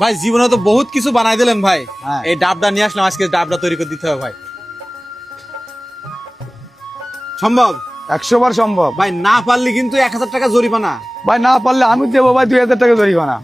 ভাই জীবনে তো বহুত কিছু বানাই দিলেন ভাই। হ্যাঁ। এই ডাবটা নিয়ে আসলাম, আজকে ডাবটা তৈরি করে দিতে হবে ভাই। সম্ভব? 100 বার সম্ভব। ভাই না পারলে কিন্তু 1000 টাকা জরিমানা। ভাই না পারলে আমি দেবো ভাই 2000 টাকা জরিমানা।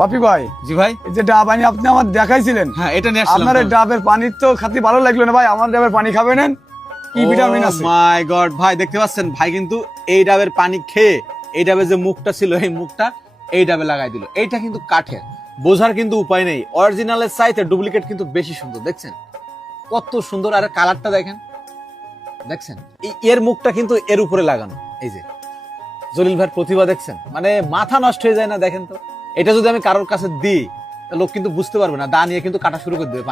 বাপি ভাই, জি ভাই। এই যে ডাব আনি আপনি আমার দেখাইছিলেন, হ্যাঁ, এটা নিয়ে আসলাম। আপনার এই ডাবের পানি তো খাতে ভালো লাগলো না ভাই। আমার ডাবের পানি খাবেন? কি ভিটামিন আছে? মাই গড ভাই, দেখতে পাচ্ছেন ভাই কিন্তু এই ডাবের পানি খেয়ে এই ডাবের যে মুখটা ছিল এই মুখটা এই ডাবে লাগাই দিল। এইটা কিন্তু কাঠের, বোঝার কিন্তু উপায় নেই। অরিজিনালের চাইতে ডুপ্লিকেট কিন্তু বেশি সুন্দর। দেখছেন কত সুন্দর, আর কালারটা দেখেন, দেখছেন এর মুখটা কিন্তু এর উপরে লাগানো। এই যে জলিল ভাইয়ের প্রতিভা দেখছেন, মানে মাথা নষ্ট হয়ে যায় না? দেখেন তো, এটা যদি আমি কারোর কাছে দিই লোক কিন্তু বুঝতে পারবে না, দা নিয়ে কিন্তু কাটা শুরু করে দেবে।